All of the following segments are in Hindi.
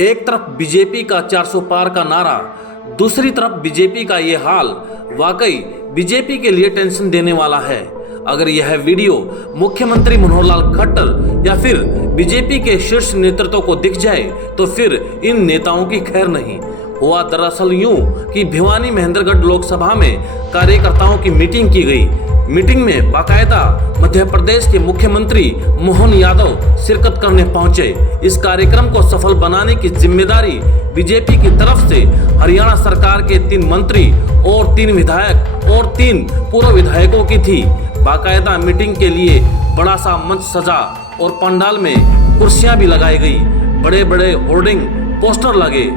एक तरफ बीजेपी का 400 पार का नारा, दूसरी तरफ बीजेपी का ये हाल वाकई बीजेपी के लिए टेंशन देने वाला है। अगर यह वीडियो मुख्यमंत्री मनोहर लाल खट्टर या फिर बीजेपी के शीर्ष नेतृत्व को दिख जाए तो फिर इन नेताओं की खैर नहीं। हुआ दरअसल यूं कि भिवानी महेंद्रगढ़ लोकसभा में कार्यकर्ताओं की मीटिंग की गई। मीटिंग में बाकायदा मध्य प्रदेश के मुख्यमंत्री मोहन यादव शिरकत करने पहुंचे। इस कार्यक्रम को सफल बनाने की जिम्मेदारी बीजेपी की तरफ से हरियाणा सरकार के 3 मंत्री और 3 विधायक और 3 पूर्व विधायकों की थी। बाकायदा मीटिंग के लिए बड़ा सा मंच सजा और पंडाल में कुर्सियां भी लगाई गई, बड़े बड़े होर्डिंग पोस्टर लगे।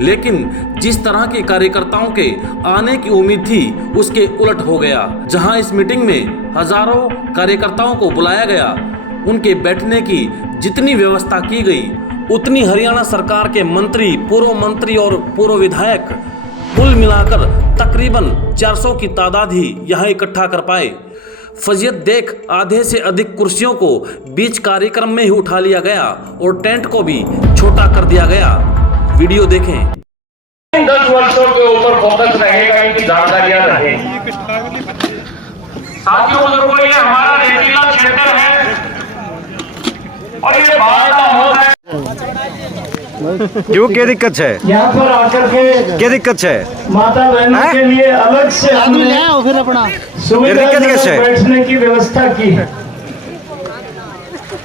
लेकिन जिस तरह के कार्यकर्ताओं के आने की उम्मीद थी उसके उलट हो गया। जहां इस मीटिंग में हजारों कार्यकर्ताओं को बुलाया गया, उनके बैठने की जितनी व्यवस्था की गई उतनी हरियाणा सरकार के मंत्री, पूर्व मंत्री और पूर्व विधायक कुल मिलाकर तकरीबन 400 की तादाद ही यहाँ इकट्ठा कर पाए। फजीयत देख आधे से अधिक कुर्सियों को बीच कार्यक्रम में ही उठा लिया गया और टेंट को भी छोटा कर दिया गया। वीडियो देखें। 10 वर्षों के ऊपर फोकस रहेगा, इनकी जानकारियां रहेंगी। साथियों बुजुर्गों, ये हमारा रेतीला क्षेत्र है और ये भाषा हो है। क्यों क्या दिक्कत है? यहाँ पर आकर के क्या दिक्कत है? माता बहनों के लिए अलग से हमने सुविधाजनक बैठने की व्यवस्था की है।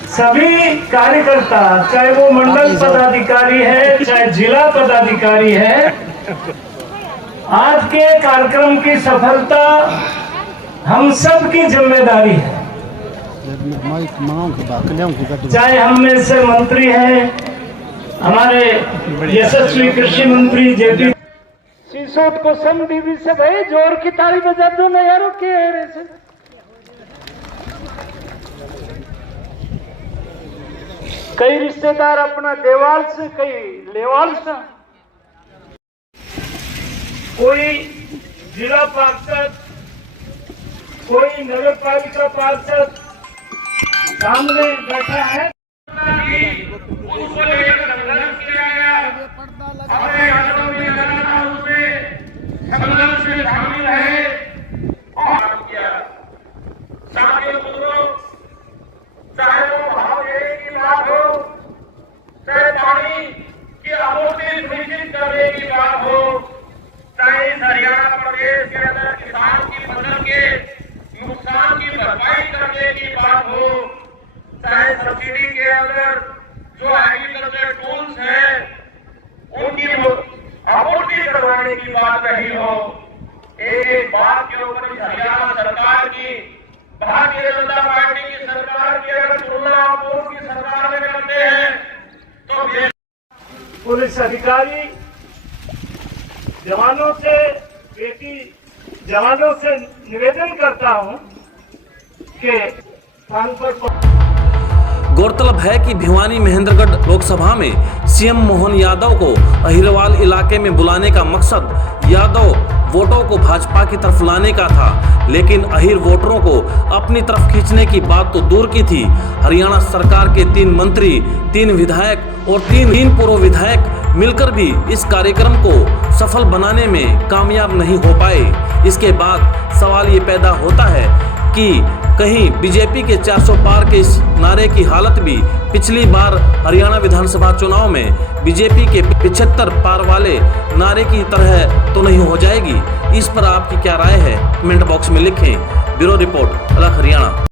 सभी कार्यकर्ता, चाहे वो मंडल पदाधिकारी है, चाहे जिला पदाधिकारी है, आज के कार्यक्रम की सफलता हम सब की जिम्मेदारी है। चाहे हम में से मंत्री हैं, हमारे यशस्वी कृषि मंत्री जेपी सिसोद को समदीदी से भाई जोर की ताली बजा दो ना यारों के से। कई रिश्तेदार अपना देवाल से, कई लेवाल से, कोई जिला पार्षद, कोई नगर पालिका पार्षद सामने बैठा है। संघर्ष में शामिल है और चाहे वो भाव देने की बात हो, चाहे पानी की आपूर्ति सुनिश्चित करने की बात हो, चाहे इस हरियाणा प्रदेश के अंदर किसान की फसल के नुकसान की भरपाई करने की बात हो, चाहे सब्सिडी के अंदर जो एग्रीकल्चर टूल्स हैं उनकी आपूर्ति करवाने की बात रही हो, एक बात के ऊपर इस हरियाणा सरकार की, भारतीय जनता पार्टी की सरकार की अगर तुलना आप पूर्व की सरकार में करते हैं तो पुलिस अधिकारी जवानों से, बेटी जवानों से निवेदन करता हूं कि स्थान पर। गौरतलब है कि भिवानी महेंद्रगढ़ लोकसभा में सीएम मोहन यादव को अहिरवाल इलाके में बुलाने का मकसद यादव वोटों को भाजपा की तरफ लाने का था, लेकिन अहिर वोटरों को अपनी तरफ खींचने की बात तो दूर की थी। हरियाणा सरकार के 3 मंत्री, 3 विधायक और 3 पूर्व विधायक मिलकर भी इस कार्यक्रम को सफल बनाने में कामयाब नहीं हो पाए। इसके बाद सवाल ये पैदा होता है कि कहीं बीजेपी के 400 पार के इस नारे की हालत भी पिछली बार हरियाणा विधानसभा चुनाव में बीजेपी के 75 पार वाले नारे की तरह तो नहीं हो जाएगी। इस पर आपकी क्या राय है? कमेंट बॉक्स में लिखें। ब्यूरो रिपोर्ट, अलग हरियाणा।